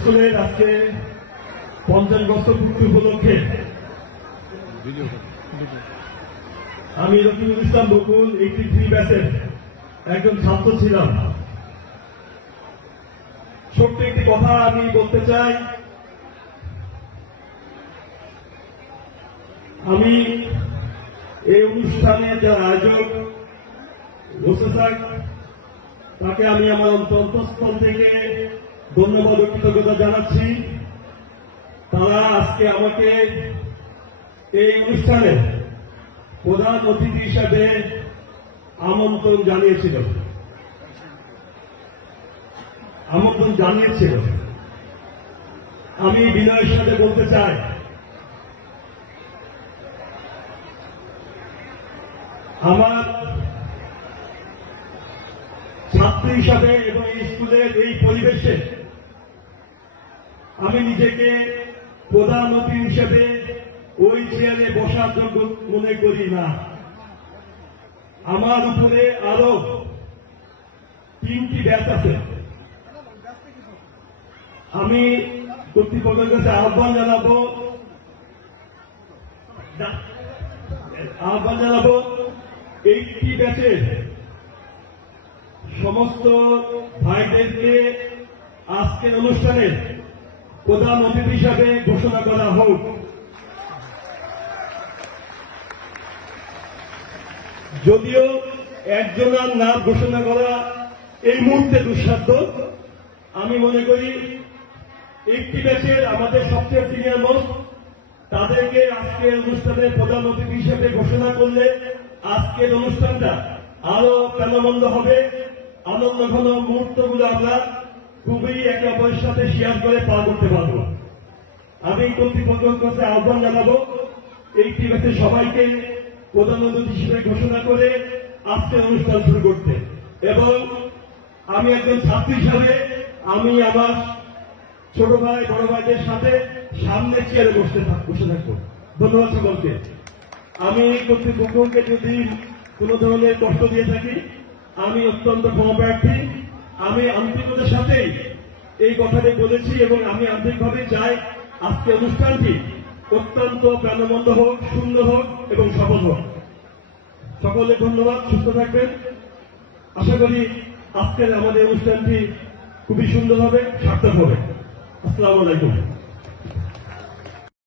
স্কুলের আজকে 50 বছর পূর্তি উপলক্ষে আমি রকিবুল ইসলাম বকুল 83 ব্যাচের একজন ছাত্র ছিলাম। ছোট্ট একটি কথা আমি বলতে চাই। আমি এই অনুষ্ঠানে যার আয়োজক রোসেসাক তাকে আমি আমার অন্তঃস্থল থেকে ধন্যবাদ ও কৃতজ্ঞতা জানাচ্ছি। তারা আজকে আমাকে এই অনুষ্ঠানে প্রধান অতিথি হিসাবে আমন্ত্রণ জানিয়েছিল। আমি বিনয়ের সাথে বলতে চাই, আমার ছাত্র হিসাবে এবং এই স্কুলের এই পরিবেশে আমি নিজেকে প্রধান অতিথি হিসেবে ওই চেয়ারে বসার যোগ্য মনে করি না। আমার উপরে আরো 3টি ব্যাচ আছে। আমি কর্তৃপক্ষের কাছে আহ্বান জানাবো এইটি ব্যাচের সমস্ত ভাইদেরকে আজকের অনুষ্ঠানে প্রধান অতিথি হিসাবে ঘোষণা করা হোক। যদিও একজনের নাম ঘোষণা করা এই মুহূর্তে দুঃসাধ্য, আমি মনে করি একটি ব্যাচের আমাদের সবচেয়ে সিনিয়র মোস্ট তাদেরকে আজকের অনুষ্ঠানে প্রধান অতিথি হিসেবে ঘোষণা করলে আজকের অনুষ্ঠানটা আরো প্রাণবন্ত হবে। আনন্দ ঘন মুহূর্তগুলো আমরা খুবই একে অপরের সাথে শেয়ার করে পার করতে পারব। আমি কর্তৃপক্ষের কাছে আহ্বান জানাবো এইটি ব্যাচের সবাইকে প্রধান অতিথি হিসেবে ঘোষণা করে আজকের অনুষ্ঠান শুরু করতে, এবং আমি একজন ছাত্র হিসাবে আমি আমার ছোট ভাই বড় ভাইদের সাথে সামনে চেয়ারে বসে থাকবো। ধন্যবাদ সকলকে। আমি কর্তৃপক্ষকে যদি কোন ধরনের কষ্ট দিয়ে থাকি আমি অত্যন্ত ক্ষমা প্রার্থী। আমি আন্তরিকতার সাথেই এই কথাটি বলেছি এবং আমি আন্তরিকভাবে চাই আজকে অনুষ্ঠানটি অত্যন্ত প্রাণবন্ত হোক, সুন্দর হোক এবং সফল হোক। সকলে ধন্যবাদ, সুস্থ থাকবেন। আশা করি আজকের আমাদের অনুষ্ঠানটি খুবই সুন্দর হবে, সার্থক হবে। আসসালামু আলাইকুম।